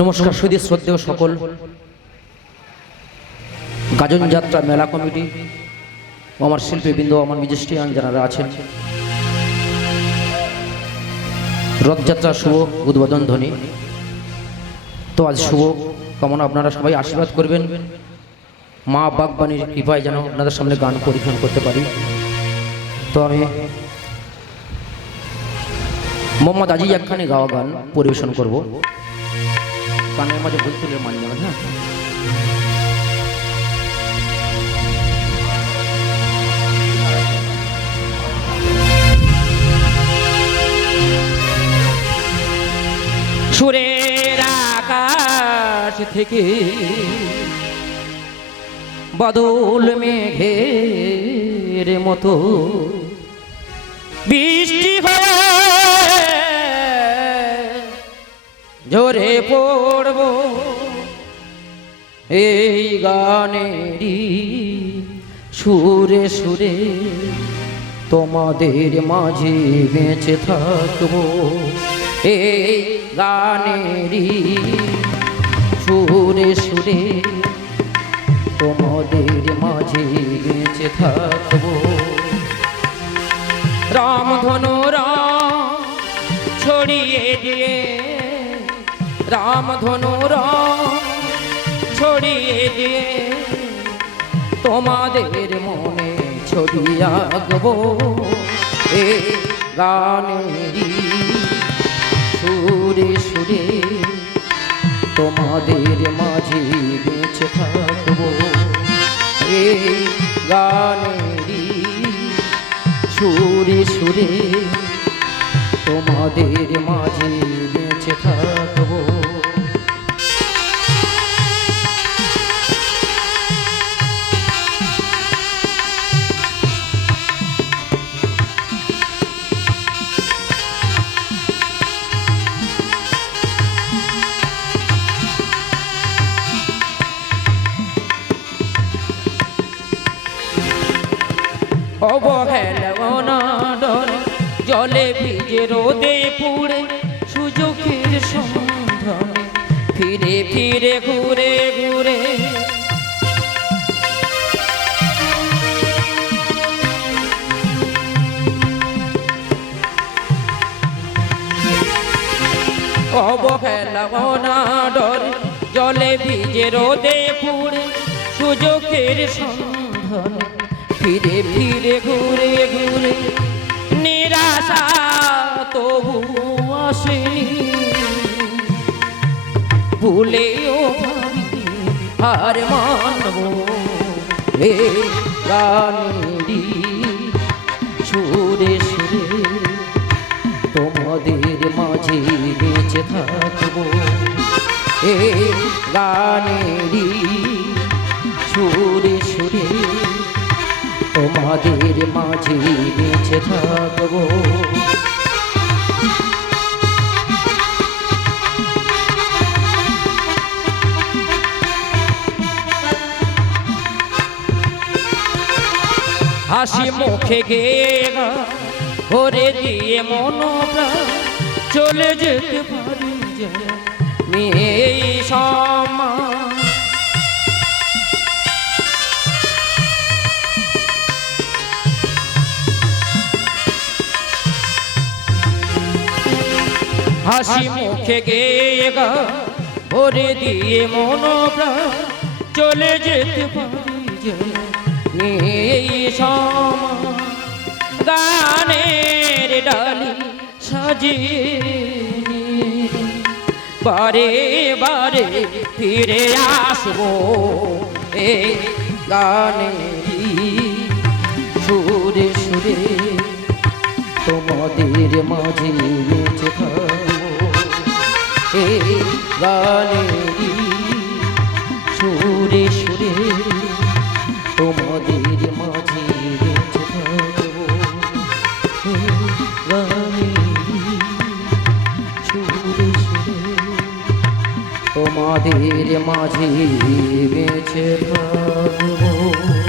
নমস্কার সুদী শ্রদ্ধেয় সকল। গাজন যাত্রা মেলা কমিটি আমার শিল্পীবৃন্দ, আমার মিজিস্ট্রিয়ান যারা আছেন। রথযাত্রা শুভ উদ্বোধন ধ্বনি। তো আজ শুভ কামনা। আপনারা সবাই আশীর্বাদ করবেন। মা বাগবাণীর কৃপায় যেন আপনাদের সামনে গান পরিবেশন করতে পারি। তো আমি মোহাম্মদ আজিজ একখানে গাওয়া গান পরিবেশন করব। গানের মাঝে ভুল তুলে মান যাবেন হ্যাঁ? সুরের আকাশ থেকে বদল মেঘের মতো বৃষ্টি ঝরে পড়ব। এই গানেরই সুরে সুরে তোমাদের মাঝে বেঁচে থাকব। এই গানেরই সুরে সুরে তোমাদের মাঝে বেঁচে থাকব। রামধনু রাম ছড়িয়ে দিয়ে রামধনু রাম ছড়িয়ে দিয়ে তোমাদের মনে ছবি আঁকবো। এ গানেরই সুরে সুরে তোমাদের মাঝে বেঁচে থাকব। এই গানেরই সুরে সুরে তোমাদের মাঝে অবহেলনাডর জলে ভিজে রোদে পুড়ে সুযোগের সন্ধানে ফিরে ফিরে, ঘুরে ঘুরে। অবহেলনাডর জলে ভিজে রোদে পুড়ে সুযোগের সন্ধানে ফিরে ফিরে, ঘুরে ঘুরে। নিরাশা তবু ভুলেও ভাবি হার মানব হে গানেরই সুরে সুরে তোমাদের মাঝে বেঁচে থাকব। এ গানেরই সুরে তোমাদের মাঝে বেঁচে থাকব। হাসি মুখে গা ভরে দিয়ে মনোপ্রাণ চলে যেতে পারি যে মেয়ে সমান। হাসি মুখে গেয়ে গা ভরে দিয়ে মনোপ্রাণ চলে যেতে পারি গানের ডালি নিয়ে বারে বারে ফিরে আসব এ গানেরই সুরে সুরে তোমাদের মাঝে বেঁচে থাকব গানেরই সুরে সুরে তোমাদের মাঝে বেঁচে থাকব। গানেরই সুরে সুরে তোমাদের মাঝে বেঁচে থাকব।